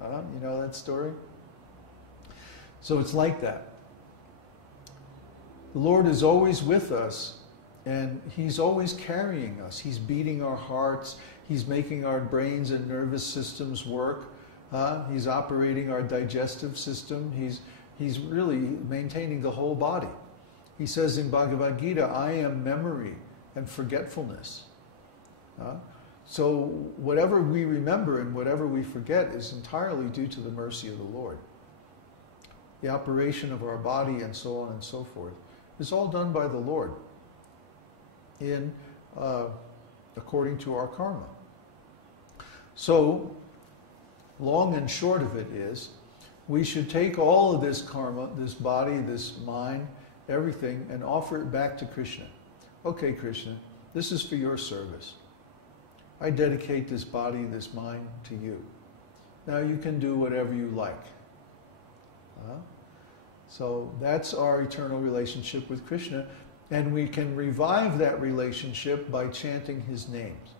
You know that story? So it's like that. The Lord is always with us, and He's always carrying us. He's beating our hearts. He's making our brains and nervous systems work. He's operating our digestive system. He's really maintaining the whole body. He says in Bhagavad Gita, I am memory and forgetfulness. So whatever we remember and whatever we forget is entirely due to the mercy of the Lord. The operation of our body and so on and so forth is all done by the Lord according to our karma. So, long and short of it is, we should take all of this karma, this body, this mind, everything, and offer it back to Krishna. Okay, Krishna, this is for your service. I dedicate this body, this mind to you. Now you can do whatever you like. So that's our eternal relationship with Krishna, and we can revive that relationship by chanting His names.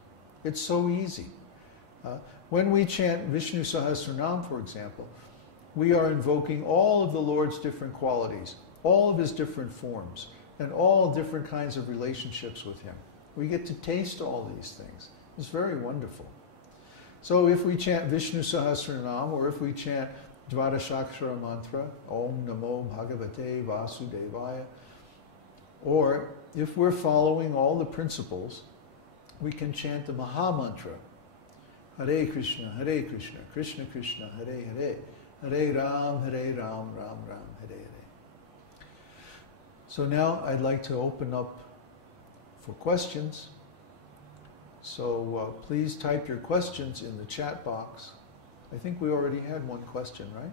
It's so easy. When we chant Viṣṇusahasranāma, for example, we are invoking all of the Lord's different qualities, all of His different forms, and all different kinds of relationships with Him. We get to taste all these things. It's very wonderful. So if we chant Viṣṇusahasranāma, or if we chant Dvadashakshara mantra, Om Namo Bhagavate Vasudevaya, or if we're following all the principles, we can chant the Maha Mantra, Hare Krishna, Krishna Krishna, Hare Hare, Hare Ram, Ram Ram, Hare Hare. So now I'd like to open up for questions. So please type your questions in the chat box. I think we already had one question, right?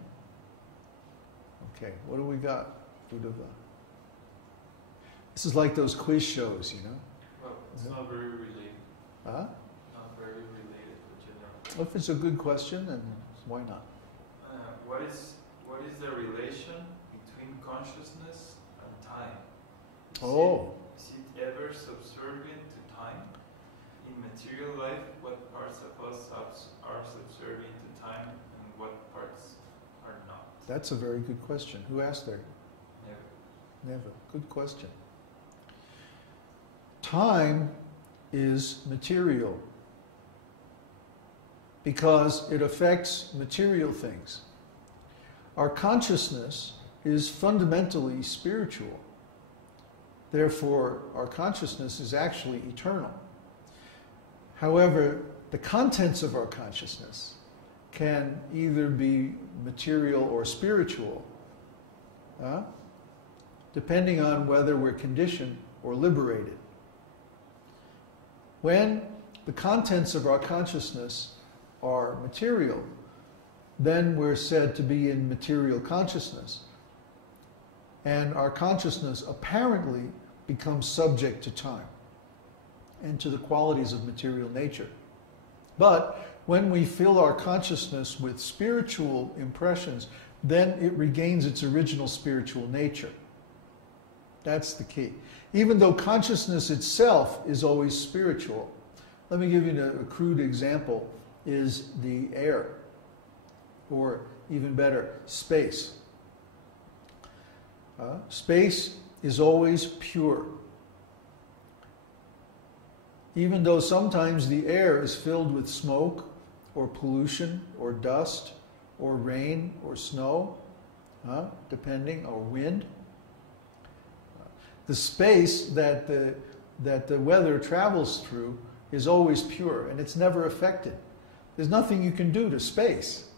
Okay, what do we got? This is like those quiz shows, you know? Well, it's not very related. Huh? Not very related, but general. Well, if it's a good question, then why not? What is the relation between consciousness and time? Is it ever subservient to time? In material life, what parts of us are subservient to time and what parts are not? That's a very good question. Who asked that? Never. Good question. Time is material because it affects material things. Our consciousness is fundamentally spiritual. Therefore, our consciousness is actually eternal. However, the contents of our consciousness can either be material or spiritual, depending on whether we're conditioned or liberated. When the contents of our consciousness are material, then we're said to be in material consciousness. And our consciousness apparently becomes subject to time and to the qualities of material nature. But when we fill our consciousness with spiritual impressions, then it regains its original spiritual nature. That's the key. Even though consciousness itself is always spiritual. Let me give you a crude example, is the air, or even better, space. Space is always pure. Even though sometimes the air is filled with smoke, or pollution, or dust, or rain, or snow, depending, or wind. The space that the weather travels through is always pure, and it's never affected. There's nothing you can do to space.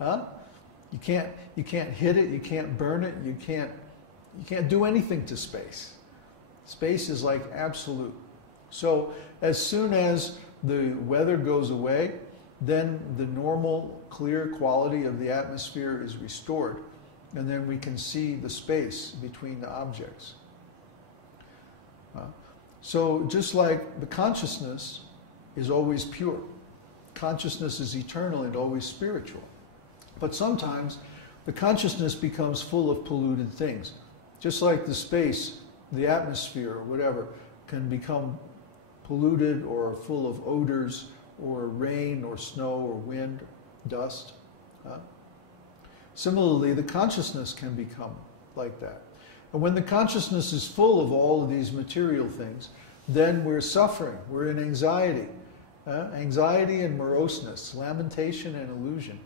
You can't hit it, you can't burn it, you can't do anything to space. Space is like absolute. So as soon as the weather goes away, then the normal clear quality of the atmosphere is restored, and then we can see the space between the objects. So just like the consciousness is always pure, consciousness is eternal and always spiritual. But sometimes the consciousness becomes full of polluted things. Just like the space, the atmosphere, or whatever, can become polluted or full of odors, or rain, or snow, or wind, dust, Similarly, the consciousness can become like that. And when the consciousness is full of all of these material things, then we're suffering, we're in anxiety. Anxiety and moroseness, lamentation and illusion.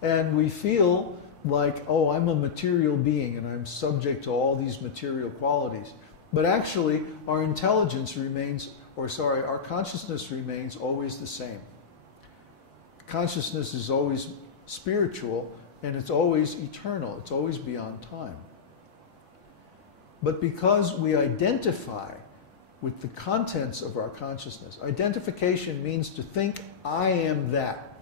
And we feel like, oh, I'm a material being and I'm subject to all these material qualities. But actually, our intelligence remains, our consciousness remains always the same. Consciousness is always spiritual and it's always eternal, it's always beyond time. But because we identify with the contents of our consciousness, identification means to think, I am that.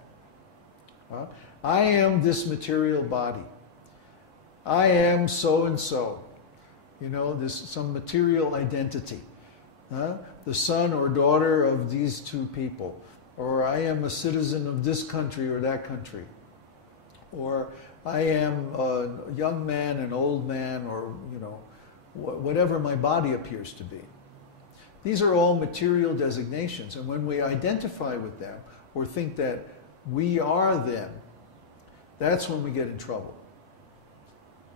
I am this material body. I am so and so. You know, some material identity. The son or daughter of these two people. Or I am a citizen of this country or that country. Or I am a young man, an old man, or, you know, whatever my body appears to be. These are all material designations, and when we identify with them or think that we are them, that's when we get in trouble.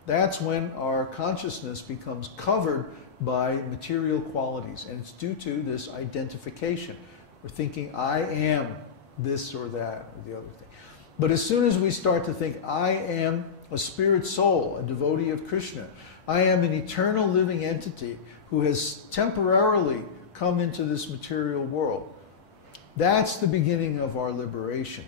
That's when our consciousness becomes covered by material qualities, and it's due to this identification. We're thinking, I am this or that or the other thing. But as soon as we start to think, I am a spirit soul, a devotee of Krishna, I am an eternal living entity who has temporarily come into this material world, that's the beginning of our liberation.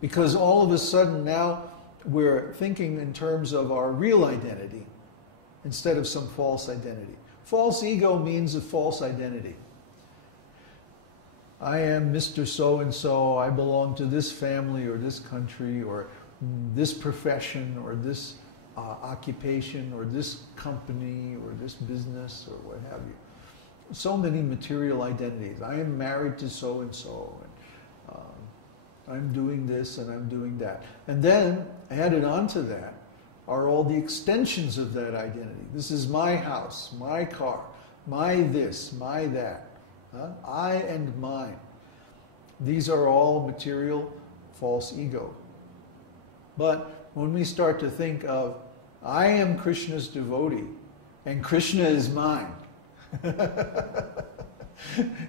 Because all of a sudden now we're thinking in terms of our real identity instead of some false identity. False ego means a false identity. I am Mr. So-and-so, I belong to this family or this country or this profession or this occupation or this company or this business or what have you. So many material identities. I am married to so-and-so, and I'm doing this and I'm doing that. And then added onto that are all the extensions of that identity. This is my house, my car, my this, my that. I and mine. These are all material false ego. But when we start to think of, I am Krishna's devotee and Krishna is mine,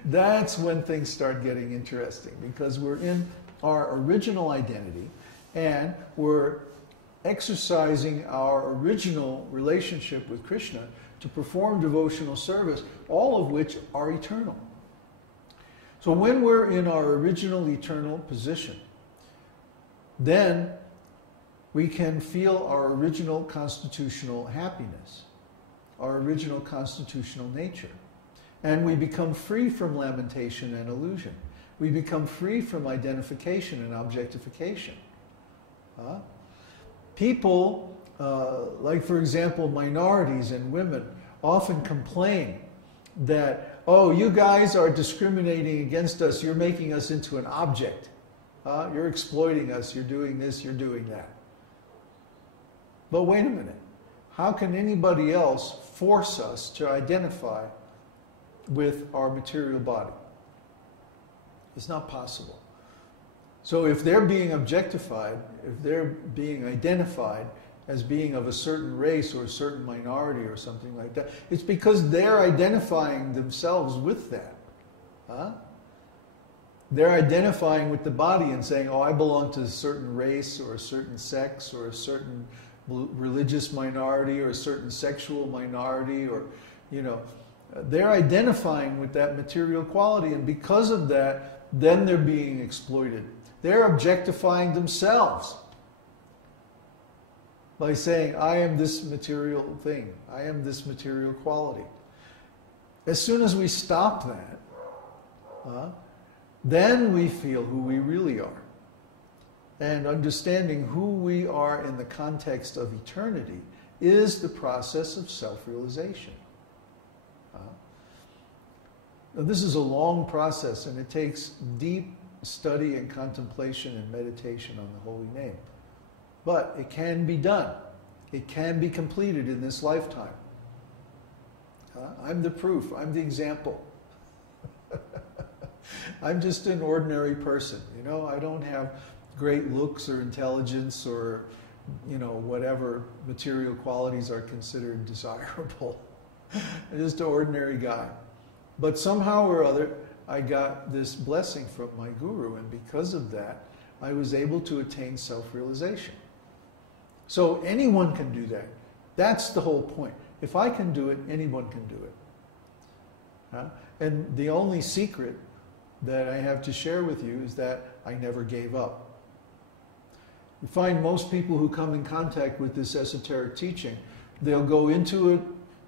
that's when things start getting interesting, because we're in our original identity and we're exercising our original relationship with Krishna to perform devotional service, all of which are eternal. So when we're in our original eternal position, then we can feel our original constitutional happiness, our original constitutional nature. And we become free from lamentation and illusion. We become free from identification and objectification. People, like for example minorities and women, often complain that, oh, you guys are discriminating against us, you're making us into an object. You're exploiting us, you're doing this, you're doing that. But wait a minute. How can anybody else force us to identify with our material body? It's not possible. So if they're being objectified, if they're being identified as being of a certain race or a certain minority or something like that, it's because they're identifying themselves with that. They're identifying with the body and saying, oh, I belong to a certain race or a certain sex or a certain religious minority or a certain sexual minority, or, you know, they're identifying with that material quality, and because of that, then they're being exploited. They're objectifying themselves by saying, I am this material thing, I am this material quality. As soon as we stop that, then we feel who we really are. And understanding who we are in the context of eternity is the process of self-realization. Now, this is a long process, and it takes deep study and contemplation and meditation on the holy name. But it can be done. It can be completed in this lifetime. I'm the proof. I'm the example. I'm just an ordinary person. You know, I don't have great looks or intelligence or, you know, whatever material qualities are considered desirable. I'm just an ordinary guy. But somehow or other, I got this blessing from my guru, and because of that, I was able to attain self-realization. So anyone can do that. That's the whole point. If I can do it, anyone can do it. And the only secret that I have to share with you is that I never gave up. You find most people who come in contact with this esoteric teaching, they'll go into it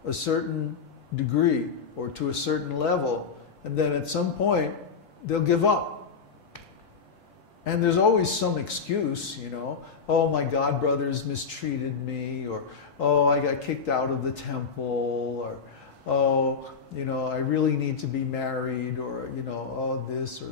a certain degree or to a certain level, and then at some point they'll give up. And there's always some excuse, you know, oh, my god brothers mistreated me, or oh, I got kicked out of the temple, or oh, you know, I really need to be married, or, you know, oh, this or that.